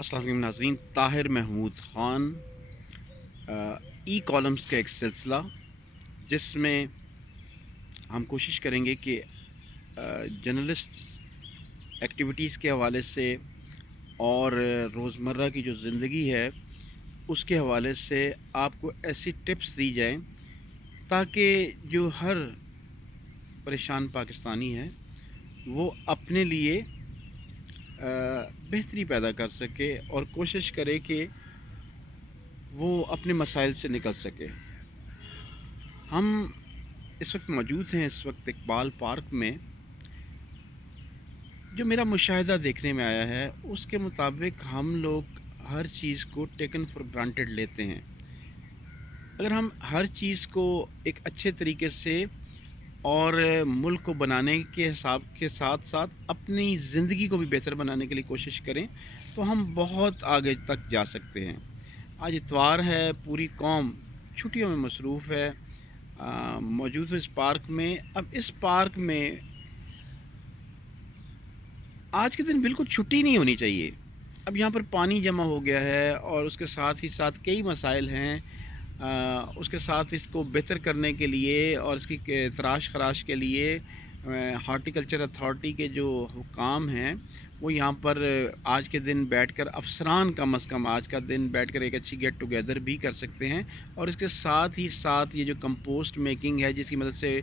अस्सलाम वालेकुम नाज़रीन। ताहिर महमूद ख़ान, ई कॉलम्स का एक सिलसिला जिसमें हम कोशिश करेंगे कि जर्नलिस्ट एक्टिविटीज़ के हवाले से और रोज़मर्रा की जो ज़िंदगी है उसके हवाले से आपको ऐसी टिप्स दी जाएं ताकि जो हर परेशान पाकिस्तानी है वो अपने लिए बेहतरी पैदा कर सके और कोशिश करे कि वो अपने मसाइल से निकल सके। हम इस वक्त मौजूद हैं इस वक्त इकबाल पार्क में। जो मेरा मुशाहिदा देखने में आया है उसके मुताबिक हम लोग हर चीज़ को टेकन फॉर ग्रांटेड लेते हैं। अगर हम हर चीज़ को एक अच्छे तरीके से और मुल्क को बनाने के हिसाब के साथ साथ अपनी ज़िंदगी को भी बेहतर बनाने के लिए कोशिश करें तो हम बहुत आगे तक जा सकते हैं। आज इतवार है, पूरी कौम छुट्टियों में मसरूफ़ है। मौजूद हूँ इस पार्क में। अब इस पार्क में आज के दिन बिल्कुल छुट्टी नहीं होनी चाहिए। अब यहाँ पर पानी जमा हो गया है और उसके साथ ही साथ कई मसाइल हैं। उसके साथ इसको बेहतर करने के लिए और इसकी तराश खराश के लिए हॉर्टिकल्चर अथॉरिटी के जो हुकाम हैं वो यहाँ पर आज के दिन बैठकर अफसरान कम अज़ कम आज का दिन बैठकर एक अच्छी गेट टुगेदर भी कर सकते हैं। और इसके साथ ही साथ ये जो कंपोस्ट मेकिंग है जिसकी मदद से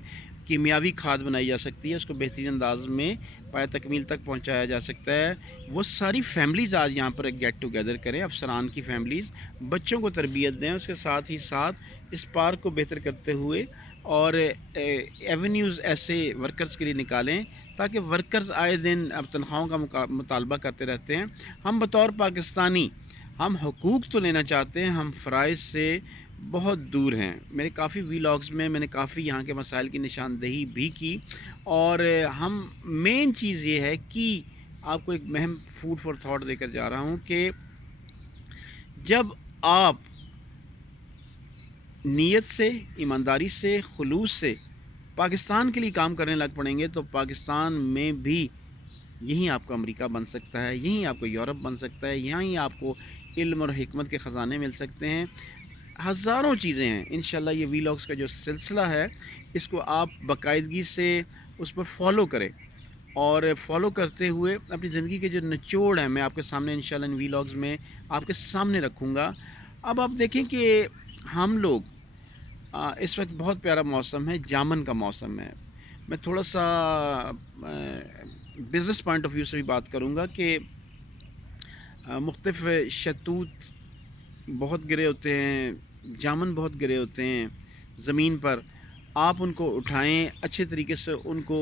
कीमियावी खाद बनाई जा सकती है उसको बेहतरीन अंदाज में पाए तकमील तक पहुँचाया जा सकता है। वो सारी फैमिलीज़ आज यहाँ पर एक गेट टुगेदर करें, अफसरान की फैमिलीज़ बच्चों को तरबियत दें, उसके साथ ही साथ इस पार्क को बेहतर करते हुए और एवेन्यूज़ ऐसे वर्कर्स के लिए निकालें ताकि वर्कर्स आए दिन अब तनख्वाहों का मुतालबा करते रहते हैं। हम बतौर पाकिस्तानी हम हुकूक तो लेना चाहते हैं, हम फ़राइज़ से बहुत दूर हैं। मेरे काफ़ी वीलॉग्स में मैंने काफ़ी यहाँ के मसाइल की निशानदेही भी की और हम मेन चीज़ ये है कि आपको एक महम फूड फॉर थॉट देकर जा रहा हूँ कि जब आप नीयत से, ईमानदारी से, खुलूस से पाकिस्तान के लिए काम करने लग पड़ेंगे तो पाकिस्तान में भी यहीं आपको अमेरिका बन सकता है, यहीं आपको यूरोप बन सकता है, यहीं आपको इल्म और हिकमत के ख़जाने मिल सकते हैं। हज़ारों चीज़ें हैं। इंशाल्लाह ये वीलॉग्स का जो सिलसिला है इसको आप बाकायदगी से उस पर फॉलो करें और फॉलो करते हुए अपनी ज़िंदगी के जो निचोड़ हैं मैं आपके सामने इंशाल्लाह इन वीलॉग्स में आपके सामने रखूँगा। अब आप देखें कि हम लोग इस वक्त बहुत प्यारा मौसम है, जामन का मौसम है। मैं थोड़ा-सा बिज़नेस पॉइंट ऑफ व्यू से भी बात करूँगा कि मुख्तलिफ़ शहतूत बहुत गिरे होते हैं, जामुन बहुत गिरे होते हैं ज़मीन पर। आप उनको उठाएँ, अच्छे तरीके से उनको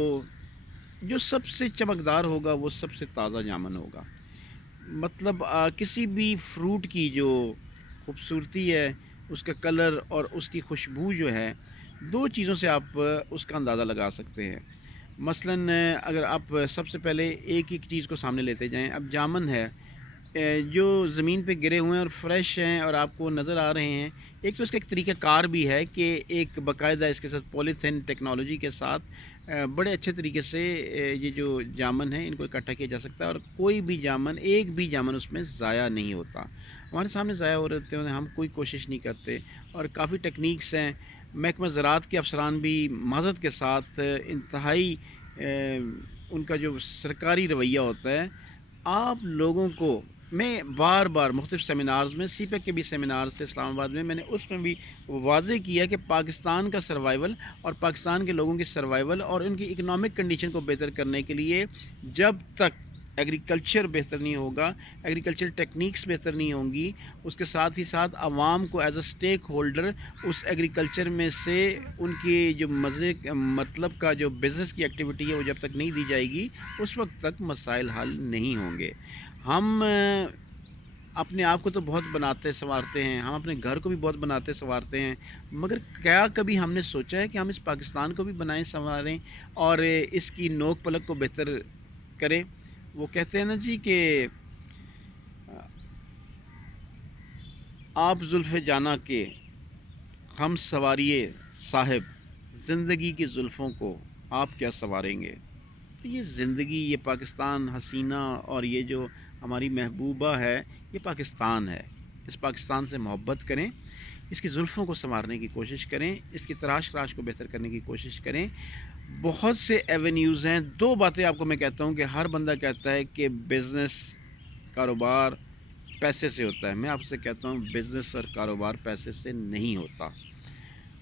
जो सबसे चमकदार होगा वो सबसे ताज़ा जामुन होगा। मतलब किसी भी फ्रूट की जो खूबसूरती है, उसका कलर और उसकी खुशबू जो है, 2 चीज़ों से आप उसका अंदाज़ा लगा सकते हैं। मसलन अगर आप सबसे पहले एक-एक चीज़ को सामने लेते जाएँ। अब जामुन है जो ज़मीन पे गिरे हुए हैं और फ्रेश हैं और आपको नज़र आ रहे हैं। एक तो इसका एक तरीक़ाकार भी है कि एक बाकायदा इसके साथ पॉलीथिन टेक्नोलॉजी के साथ बड़े अच्छे तरीके से ये जो जामुन है इनको इकट्ठा किया जा सकता है और कोई भी जामुन, एक भी जामुन उसमें ज़ाया नहीं होता। हमारे सामने ज़ाया हो रहे होते हैं, हम कोई कोशिश नहीं करते और काफ़ी टेक्नीक्स हैं। महकमा ज़राअत के अफ़सरान भी माज़रत के साथ इंतहाई उनका जो सरकारी रवैया होता है, आप लोगों को मैं बार-बार मुख्तलिफ़ सेमिनार्स में सीपेक के भी सेमिनार्स थे इस्लामाबाद में, मैंने उसमें भी वाज़ेह किया कि पाकिस्तान का सर्वाइवल और पाकिस्तान के लोगों की सर्वाइवल और उनकी इकनॉमिक कंडीशन को बेहतर करने के लिए जब तक एग्रीकल्चर बेहतर नहीं होगा, एग्रीकल्चर टेक्निक्स बेहतर नहीं होंगी, उसके साथ ही साथ आवाम को एज़ अ स्टेक होल्डर उस एग्रीकल्चर में से उनकी जो मज़े मतलब का जो बिज़नेस की एक्टिविटी है वो जब तक नहीं दी जाएगी, उस वक़्त तक मसाइल हल नहीं होंगे। हम अपने आप को तो बहुत बनाते संवारते हैं, हम अपने घर को भी बहुत बनाते संवारते हैं, मगर क्या कभी हमने सोचा है कि हम इस पाकिस्तान को भी बनाएँ संवारें और इसकी नोक पलक को बेहतर करें? वो कहते हैं ना जी कि आप ज़ुल्फ़े जाना के हम सवारिए साहिब, ज़िंदगी की ज़ुल्फ़ों को आप क्या संवारेंगे। तो ये ज़िंदगी, ये पाकिस्तान हसीना और ये जो हमारी महबूबा है, یہ پاکستان ہے، اس پاکستان سے محبت کریں، اس کی زلفوں کو سنوارنے کی کوشش کریں، اس کی تراش کو بہتر کرنے کی کوشش کریں۔ بہت سے ایونیوز ہیں۔ دو باتیں آپ کو میں کہتا ہوں کہ ہر بندہ کہتا ہے کہ بزنس، کاروبار پیسے سے ہوتا ہے۔ میں آپ سے کہتا ہوں بزنس اور کاروبار پیسے سے نہیں ہوتا۔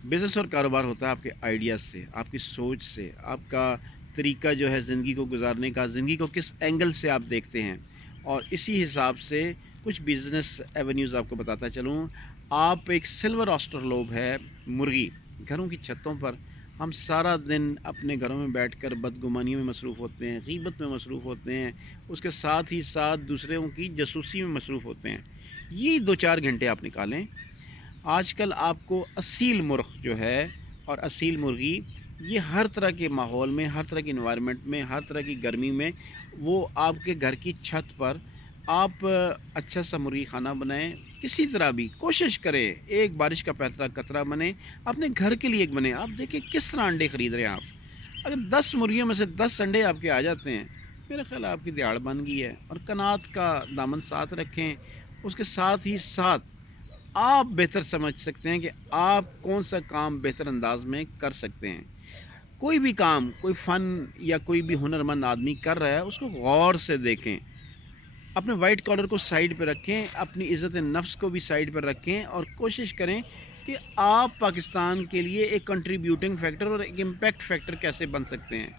بزنس اور کاروبار ہوتا ہے آپ کے آئیڈیاز سے، آپ کی سوچ سے، آپ کا طریقہ جو ہے زندگی کو گزارنے کا، زندگی کو کس اینگل سے آپ دیکھتے ہیں، اور اسی حساب سے کچھ بزنس ایونیوز آپ کو بتاتا چلوں۔ آپ ایک سلور آسٹر لوب ہے مرغی، گھروں کی چھتوں پر ہم سارا دن اپنے گھروں میں بیٹھ کر بدگمانیوں میں مصروف ہوتے ہیں، غیبت میں مصروف ہوتے ہیں، اس کے ساتھ ہی ساتھ دوسروں کی جاسوسی میں مصروف ہوتے ہیں۔ یہ 2-4 گھنٹے آپ نکالیں۔ آج کل آپ کو اصیل مرغ جو ہے اور اصیل مرغی، یہ ہر طرح کے ماحول میں، ہر طرح کی انوائرمنٹ میں، ہر طرح کی گرمی میں، وہ آپ کے گھر کی چھت پر آپ اچھا سا مرغی کھانا بنائیں، کسی طرح بھی کوشش کریں ایک بارش کا پہلا قطرہ بنے، اپنے گھر کے لیے ایک بنے۔ آپ دیکھیں کس طرح انڈے خرید رہے ہیں آپ، اگر 10 مرغیوں میں سے 10 انڈے آپ کے آ جاتے ہیں، میرا خیال آپ کی دیہڑ بن گئی ہے۔ اور قناعت کا دامن ساتھ رکھیں، اس کے ساتھ ہی ساتھ آپ بہتر سمجھ سکتے ہیں کہ آپ کون سا کام بہتر انداز میں کر سکتے ہیں۔ کوئی بھی کام، کوئی فن یا کوئی بھی ہنرمند آدمی کر رہا ہے، اس کو غور سے دیکھیں، اپنے وائٹ کالر کو سائیڈ پہ رکھیں، اپنی عزت نفس کو بھی سائیڈ پہ رکھیں، اور کوشش کریں کہ آپ پاکستان کے لیے ایک کنٹریبیوٹنگ فیکٹر اور ایک امپیکٹ فیکٹر کیسے بن سکتے ہیں۔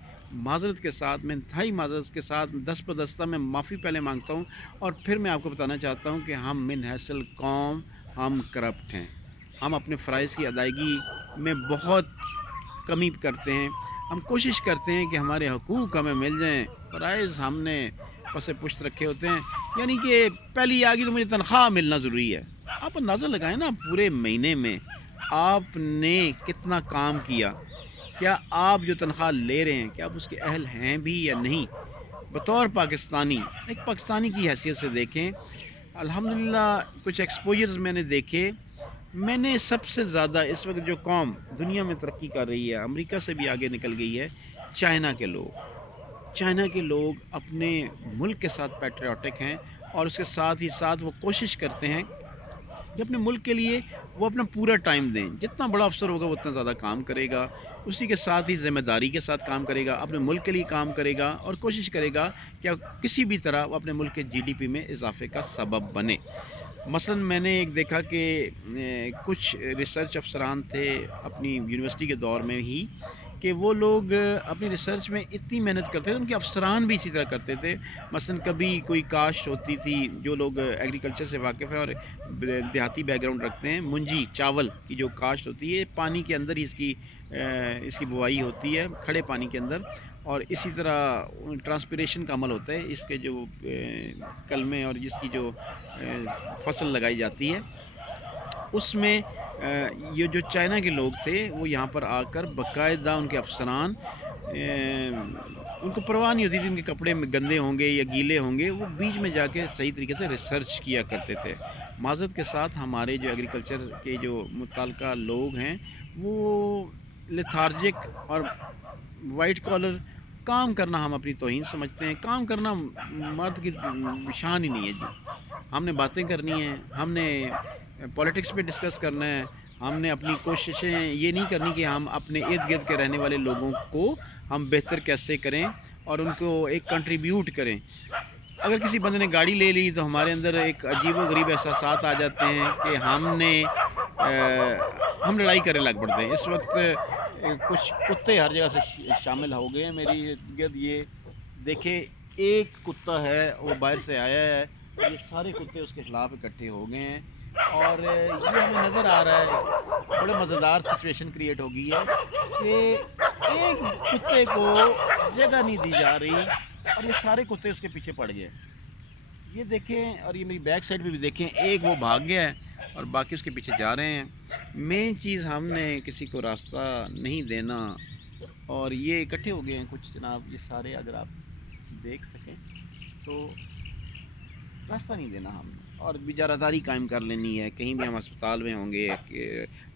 معذرت کے ساتھ، میں انتہائی معذرت کے ساتھ دست بدستہ میں معافی پہلے مانگتا ہوں، اور پھر میں آپ کو بتانا چاہتا ہوں کہ ہم من حیث القوم ہم کرپٹ ہیں۔ ہم اپنے فرائض کی ادائیگی میں بہت کمی کرتے ہیں۔ ہم کوشش کرتے ہیں کہ ہمارے حقوق ہمیں مل جائیں، فرائض ہم نے پس پشت رکھے ہوتے ہیں، یعنی کہ پہلی آ گئی تو مجھے تنخواہ ملنا ضروری ہے۔ آپ اندازہ لگائیں نا، پورے مہینے میں آپ نے کتنا کام کیا، کیا آپ جو تنخواہ لے رہے ہیں کیا آپ اس کے اہل ہیں بھی یا نہیں؟ بطور پاکستانی، ایک پاکستانی کی حیثیت سے دیکھیں، الحمدللہ کچھ ایکسپوجرز میں نے دیکھے۔ میں نے سب سے زیادہ اس وقت جو قوم دنیا میں ترقی کر رہی ہے، امریکہ سے بھی آگے نکل گئی ہے، چائنا کے لوگ۔ چائنا کے لوگ اپنے ملک کے ساتھ پیٹریوٹک ہیں، اور اس کے ساتھ ہی ساتھ وہ کوشش کرتے ہیں کہ اپنے ملک کے لیے وہ اپنا پورا ٹائم دیں۔ جتنا بڑا افسر ہوگا وہ اتنا زیادہ کام کرے گا، اسی کے ساتھ ہی ذمہ داری کے ساتھ کام کرے گا، اپنے ملک کے لیے کام کرے گا، اور کوشش کرے گا کہ کسی بھی طرح وہ اپنے ملک کے جی ڈی پی میں اضافے کا سبب بنے۔ مثلا میں نے ایک دیکھا کہ کچھ ریسرچ افسران تھے اپنی یونیورسٹی کے دور میں ہی، کہ وہ لوگ اپنی ریسرچ میں اتنی محنت کرتے تھے، ان کے افسران بھی اسی طرح کرتے تھے۔ مثلا کبھی کوئی کاشت ہوتی تھی، جو لوگ ایگریکلچر سے واقف ہیں اور دیہاتی بیک گراؤنڈ رکھتے ہیں، منجی چاول کی جو کاشت ہوتی ہے، پانی کے اندر ہی اس کی بوائی ہوتی ہے، کھڑے پانی کے اندر، اور اسی طرح ٹرانسپیریشن کا عمل ہوتا ہے اس کے جو کلمے اور جس کی جو فصل لگائی جاتی ہے، اس میں یہ جو چائنا کے لوگ تھے وہ یہاں پر آ کر باقاعدہ ان کے افسران، ان کو پرواہ نہیں ہوتی تھی ان کے کپڑے گندے ہوں گے یا گیلے ہوں گے، وہ بیچ میں جا کے صحیح طریقے سے ریسرچ کیا کرتے تھے۔ معذرت کے ساتھ ہمارے جو ایگریکلچر کے جو متعلقہ لوگ ہیں، وہ لیتھارجک اور وائٹ کالر کام کرنا ہم اپنی توہین سمجھتے ہیں۔ کام کرنا مرد کی شان ہی نہیں ہے جی۔ ہم نے باتیں کرنی ہیں، ہم نے پولیٹکس پہ ڈسکس کرنا ہے، ہم نے اپنی کوششیں یہ نہیں کرنی کہ ہم اپنے ارد گرد کے رہنے والے لوگوں کو ہم بہتر کیسے کریں اور ان کو ایک کنٹریبیوٹ کریں۔ اگر کسی بندے نے گاڑی لے لی تو ہمارے اندر ایک عجیب و غریب احساسات آ جاتے ہیں کہ ہم لڑائی کرنے لگ پڑتے ہیں۔ اس وقت کچھ کتے ہر جگہ سے شامل ہو گئے ہیں میری ارد گرد۔ یہ دیکھیں، ایک کتا ہے وہ باہر سے آیا ہے، اور یہ سارے کتے اس کے خلاف اکٹھے ہو گئے ہیں، اور یہ ہمیں نظر آ رہا ہے، بڑے مزیدار سچویشن کریٹ ہو گئی ہے کہ ایک کتے کو جگہ نہیں دی جا رہی، اور یہ سارے کتے اس کے پیچھے پڑ گئے۔ یہ دیکھیں، اور یہ میری بیک سائڈ پہ بھی دیکھیں، ایک وہ بھاگ گیا ہے اور باقی اس کے پیچھے جا رہے ہیں۔ مین چیز، ہم نے کسی کو راستہ نہیں دینا، اور یہ اکٹھے ہو گئے ہیں کچھ جناب، یہ سارے اگر آپ دیکھ سکیں تو راستہ نہیں دینا ہم نے، اور بیچارہ داری قائم کر لینی ہے۔ کہیں بھی ہم اسپتال میں ہوں گے،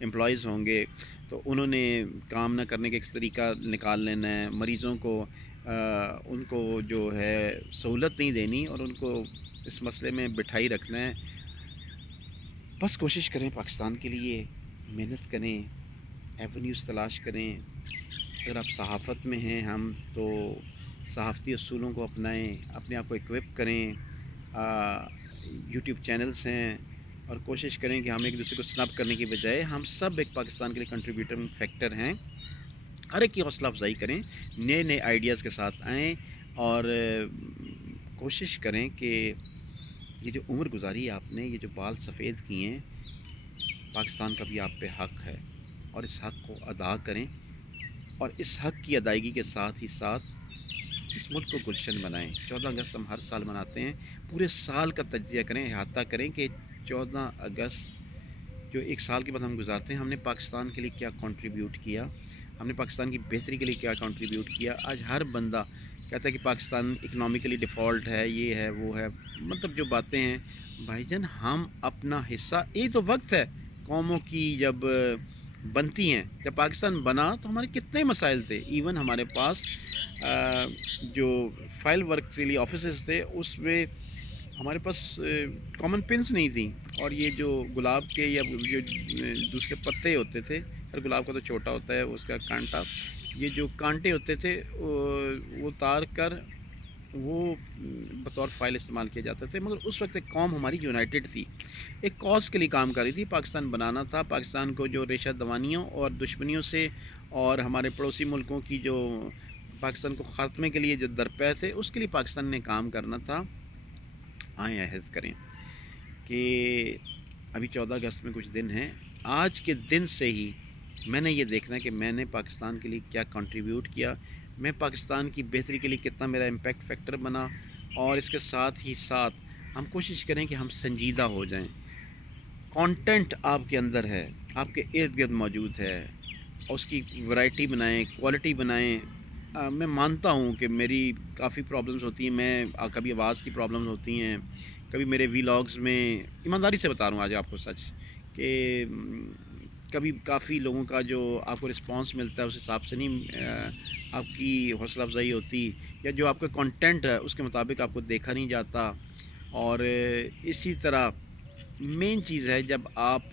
امپلائیز ہوں گے، تو انہوں نے کام نہ کرنے کا ایک طریقہ نکال لینا ہے، مریضوں کو ان کو جو ہے سہولت نہیں دینی، اور ان کو इस मसले में बिठाई रखना है। बस कोशिश करें पाकिस्तान के लिए, मेहनत करें, एवेन्यूज़ तलाश करें। अगर आप सहाफ़त में हैं हम तो सहाफ़ती असूलों को अपनाएं, अपने आप को इक्विप करें। यूट्यूब चैनल्स हैं और कोशिश करें कि हम एक दूसरे को स्नब करने की बजाय हम सब एक पाकिस्तान के लिए कंट्रीब्यूटिंग फैक्टर हैं। हर एक की हौसला अफजाई करें, नए नए आइडियाज़ के साथ आएँ और कोशिश करें कि ये जो उम्र गुजारी है आपने, ये जो बाल सफ़ेद किए हैं, पाकिस्तान का भी आप पे हक़ है और इस हक़ को अदा करें और इस हक़ की अदायगी के साथ ही साथ इस मुल्क को गुलशन बनाएं। 14 अगस्त हम हर साल मनाते हैं, पूरे साल का तज्ज़िया करें, अहाता करें कि 14 अगस्त जो एक साल के बाद हम गुजारते हैं, हमने पाकिस्तान के लिए क्या कंट्रीब्यूट किया, हमने पाकिस्तान की बेहतरी के लिए क्या कंट्रीब्यूट किया। आज हर बंदा कहता है कि पाकिस्तान इकनॉमिकली डिफ़ॉल्ट है, ये है, वो है, मतलब जो बातें हैं भाईजान, हम अपना हिस्सा, ये तो वक्त है कौमों की जब बनती हैं। जब पाकिस्तान बना तो हमारे कितने मसाइल थे, इवन हमारे पास जो फाइल वर्क के लिए ऑफिसेस थे उसमें हमारे पास कॉमन पिन्स नहीं थी, और ये जो गुलाब के या जो दूसरे पत्ते होते थे, हर गुलाब का तो छोटा होता है उसका कांटा, ये जो कांटे होते थे वो उतार कर वो बतौर फाइल इस्तेमाल किए जाते थे। मगर उस वक्त एक कौम हमारी यूनाइटेड थी, एक कॉज के लिए काम कर रही थी। पाकिस्तान बनाना था, पाकिस्तान को जो रेशा दवानियों और दुश्मनियों से और हमारे पड़ोसी मुल्कों की जो पाकिस्तान को ख़ात्मे के लिए जो दरपे थे, उसके लिए पाकिस्तान ने काम करना था। आएँ अहद करें कि अभी 14 अगस्त में कुछ दिन हैं, आज के दिन से ही मैंने ये देखना है कि मैंने पाकिस्तान के लिए क्या कंट्रीब्यूट किया, मैं पाकिस्तान की बेहतरी के लिए कितना मेरा इम्पैक्ट फैक्टर बना। और इसके साथ ही साथ हम कोशिश करें कि हम संजीदा हो जाएं। कंटेंट आपके अंदर है, आपके इर्द गिर्द मौजूद है, और उसकी वैरायटी बनाएं, क्वालिटी बनाएं। मैं मानता हूँ कि मेरी काफ़ी प्रॉब्लम्स होती हैं, मैं कभी आवाज़ की प्रॉब्लम्स होती हैं, कभी मेरे वीलॉग्स में, ईमानदारी से बता रहा हूँ आज आपको सच, कि कभी काफ़ी लोगों का जो आपको रिस्पांस मिलता है उस हिसाब से नहीं आपकी हौसला अफजाई होती, या जो आपका कंटेंट है उसके मुताबिक आपको देखा नहीं जाता। और इसी तरह मेन चीज़ है, जब आप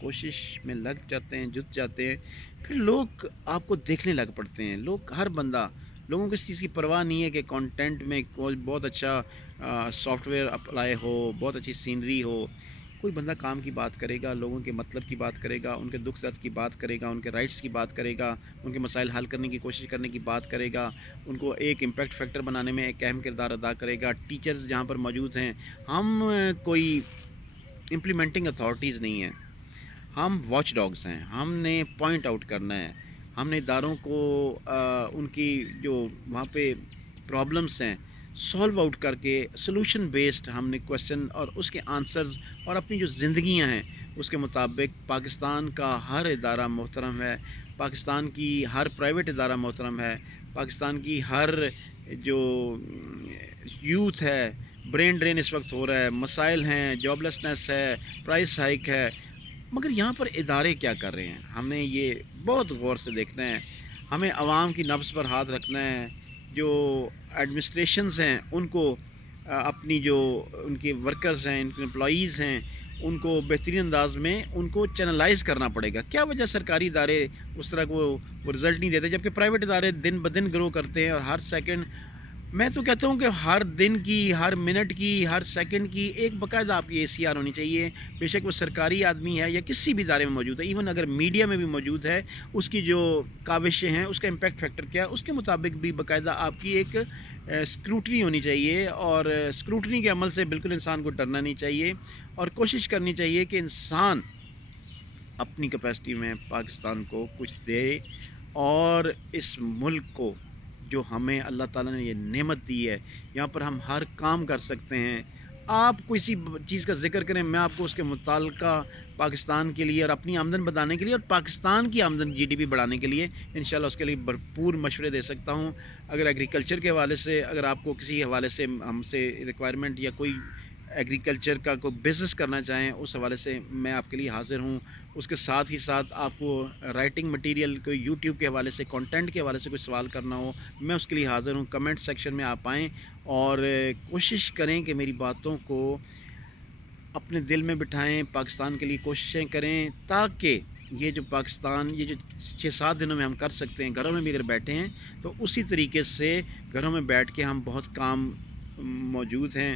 कोशिश में लग जाते हैं, जुट जाते हैं, फिर लोग आपको देखने लग पड़ते हैं। लोग, हर बंदा, लोगों को इस चीज़ की परवाह नहीं है कि कंटेंट में कोई बहुत अच्छा सॉफ्टवेयर अप्लाई हो, बहुत अच्छी सीनरी हो। कोई बंदा काम की बात करेगा, लोगों के मतलब की बात करेगा, उनके दुख दर्द की बात करेगा, उनके राइट्स की बात करेगा, उनके मसाइल हल करने की कोशिश करने की बात करेगा, उनको एक इम्पैक्ट फैक्टर बनाने में एक अहम किरदार अदा करेगा। टीचर्स जहाँ पर मौजूद हैं, हम कोई इम्प्लीमेंटिंग अथॉरिटीज़ नहीं हैं, हम वॉच डॉग्स हैं। हमने पॉइंट आउट करना है, हमने इदारों को उनकी जो वहाँ पे प्रॉब्लम्स हैं सॉल्व आउट करके सॉल्यूशन बेस्ड हमने क्वेश्चन और उसके आंसर्स और अपनी जो ज़िंदगियाँ हैं उसके मुताबिक, पाकिस्तान का हर इदारा मोहतरम है, पाकिस्तान की हर प्राइवेट इदारा मोहतरम है, पाकिस्तान की हर जो यूथ है, ब्रेन ड्रेन इस वक्त हो रहा है, मसाइल हैं, जॉबलेसनेस है, प्राइस हाइक है, मगर यहाँ पर इदारे क्या कर रहे हैं, हमें ये बहुत गौर से देखना है। हमें आवाम की नब्ज़ पर हाथ रखना है। जो एडमिनिस्ट्रेशंस हैं उनको अपनी जो उनके वर्कर्स हैं, उनके एम्प्लॉईज़ हैं, उनको बेहतरीन अंदाज में उनको चैनलाइज़ करना पड़ेगा। क्या वजह सरकारी इदारे उस तरह वो रिज़ल्ट नहीं देते, जबकि प्राइवेट इदारे दिन ब दिन ग्रो करते हैं, और हर सेकंड, मैं तो कहता हूँ कि हर दिन की, हर मिनट की, हर सेकंड की एक बाकायदा आपकी एसीआर होनी चाहिए। बेशक वो सरकारी आदमी है या किसी भी इदारे में मौजूद है, इवन अगर मीडिया में भी मौजूद है, उसकी जो काविशें हैं, उसका इम्पैक्ट फैक्टर क्या है, उसके मुताबिक भी बाकायदा आपकी एक स्क्रूटनी होनी चाहिए। और स्क्रूटनी के अमल से बिल्कुल इंसान को डरना नहीं चाहिए, और कोशिश करनी चाहिए कि इंसान अपनी कैपेसिटी में पाकिस्तान को कुछ दे, और इस मुल्क को जो हमें अल्लाह ताला ने ये नेमत दी है, यहाँ पर हम हर काम कर सकते हैं। आप किसी चीज़ का ज़िक्र करें, मैं आपको उसके मुताल्लिका पाकिस्तान के लिए और अपनी आमदन बढ़ाने के लिए और पाकिस्तान की आमदन जीडीपी बढ़ाने के लिए इंशाल्लाह उसके लिए भरपूर मशवरे दे सकता हूँ। अगर एग्रीकल्चर के हवाले से, अगर आपको किसी हवाले से हमसे रिक्वायरमेंट या कोई एग्रीकल्चर का कोई बिज़नेस करना चाहें, उस हवाले से मैं आपके लिए हाज़िर हूँ। उसके साथ ही साथ आपको राइटिंग मटेरियल, कोई यूट्यूब के हवाले से, कंटेंट के हवाले से कोई सवाल करना हो, मैं उसके लिए हाज़िर हूँ। कमेंट सेक्शन में आप आएँ اور کوشش کریں کہ میری باتوں کو اپنے دل میں بٹھائیں، پاکستان کے لیے کوششیں کریں، تاکہ یہ جو پاکستان یہ جو 6-7 دنوں میں ہم کر سکتے ہیں، گھروں میں بھی اگر بیٹھے ہیں تو اسی طریقے سے گھروں میں بیٹھ کے ہم بہت کام موجود ہیں،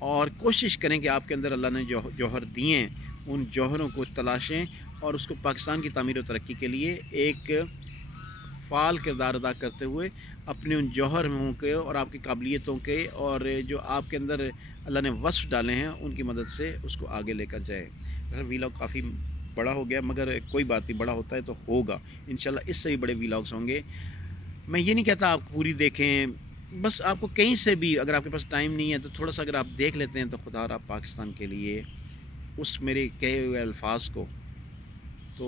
اور کوشش کریں کہ آپ کے اندر اللہ نے جو جوہر دیے ہیں ان جوہروں کو تلاشیں اور اس کو پاکستان کی تعمیر و ترقی کے لیے ایک فعال کردار ادا کرتے ہوئے اپنے ان جوہروں کے اور آپ کی قابلیتوں کے اور جو آپ کے اندر اللہ نے وصف ڈالے ہیں ان کی مدد سے اس کو آگے لے کر جائیں۔ ویلاگ کافی بڑا ہو گیا، مگر کوئی بات نہیں، بڑا ہوتا ہے تو ہوگا انشاءاللہ، اس سے بھی بڑے ویلاگس ہوں گے۔ میں یہ نہیں کہتا آپ پوری دیکھیں، بس آپ کو کہیں سے بھی اگر آپ کے پاس ٹائم نہیں ہے تو تھوڑا سا اگر آپ دیکھ لیتے ہیں تو خدا را پاکستان کے لیے اس میرے کہے ہوئے الفاظ کو، تو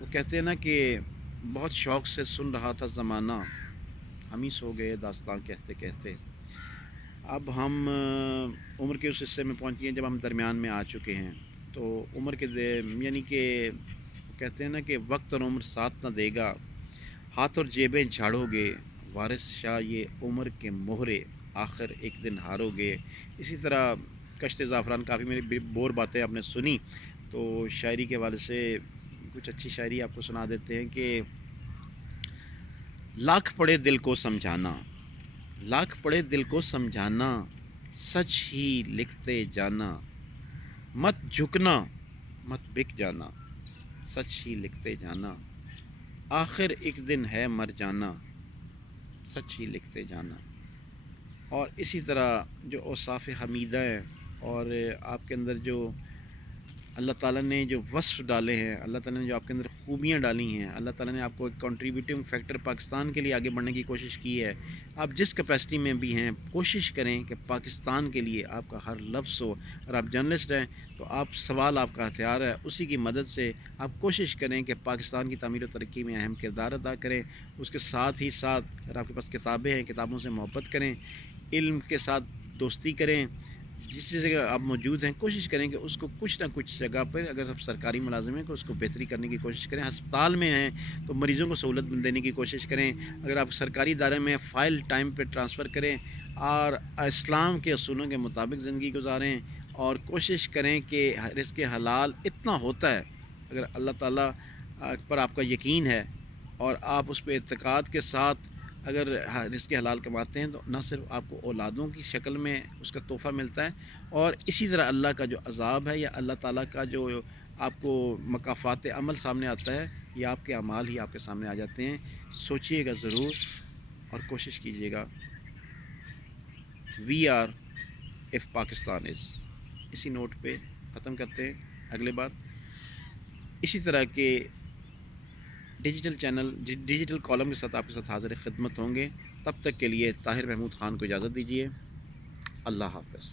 وہ کہتے ہیں نا کہ بہت شوق سے سن رہا تھا زمانہ، ہم ہی سو گئے داستاں کہتے کہتے۔ اب ہم عمر کے اس حصے میں پہنچ گئے جب ہم درمیان میں آ چکے ہیں، تو عمر کے یعنی کہ کہتے ہیں نا کہ وقت اور عمر ساتھ نہ دے گا، ہاتھ اور جیبیں جھاڑو گے، وارث شاہ یہ عمر کے مہرے، آخر ایک دن ہارو گے۔ اسی طرح کشت زعفران، کافی میری بور باتیں آپ نے سنی، تو شاعری کے حوالے سے کچھ اچھی شاعری آپ کو سنا دیتے ہیں کہ لاکھ پڑے دل کو سمجھانا، لاکھ پڑے دل کو سمجھانا، سچ ہی لکھتے جانا، مت جھکنا مت بک جانا، سچ ہی لکھتے جانا، آخر ایک دن ہے مر جانا، سچ ہی لکھتے جانا۔ اور اسی طرح جو اوصاف حمیدہ ہیں اور آپ کے اندر جو اللہ تعالیٰ نے جو وصف ڈالے ہیں، اللہ تعالیٰ نے جو آپ کے اندر خوبیاں ڈالی ہیں، اللہ تعالیٰ نے آپ کو ایک کنٹریبیوٹنگ فیکٹر پاکستان کے لیے آگے بڑھنے کی کوشش کی ہے۔ آپ جس کیپیسٹی میں بھی ہیں کوشش کریں کہ پاکستان کے لیے آپ کا ہر لفظ ہو، اور آپ جرنلسٹ ہیں تو آپ سوال آپ کا ہتھیار ہے، اسی کی مدد سے آپ کوشش کریں کہ پاکستان کی تعمیر و ترقی میں اہم کردار ادا کریں۔ اس کے ساتھ ہی ساتھ اگر آپ کے پاس کتابیں ہیں، کتابوں سے محبت کریں، علم کے ساتھ دوستی کریں، جس جگہ آپ موجود ہیں کوشش کریں کہ اس کو کچھ نہ کچھ جگہ پر، اگر آپ سرکاری ملازم ہیں تو اس کو بہتری کرنے کی کوشش کریں، ہسپتال میں ہیں تو مریضوں کو سہولت دینے کی کوشش کریں، اگر آپ سرکاری ادارے میں فائل ٹائم پہ ٹرانسفر کریں اور اسلام کے اصولوں کے مطابق زندگی گزاریں، اور کوشش کریں کہ رزق حلال اتنا ہوتا ہے، اگر اللہ تعالیٰ پر آپ کا یقین ہے اور آپ اس پہ اعتقاد کے ساتھ اگر رزق حلال کماتے ہیں تو نہ صرف آپ کو اولادوں کی شکل میں اس کا تحفہ ملتا ہے، اور اسی طرح اللہ کا جو عذاب ہے یا اللہ تعالیٰ کا جو آپ کو مکافات عمل سامنے آتا ہے، یہ آپ کے اعمال ہی آپ کے سامنے آ جاتے ہیں۔ سوچئے گا ضرور اور کوشش کیجیے گا۔ وی آر ایف پاکستان از، اسی نوٹ پہ ختم کرتے ہیں۔ اگلے بار اسی طرح کے ڈیجیٹل چینل ڈیجیٹل کالم کے ساتھ آپ کے ساتھ حاضر خدمت ہوں گے۔ تب تک کے لیے طاہر محمود خان کو اجازت دیجیے۔ اللہ حافظ۔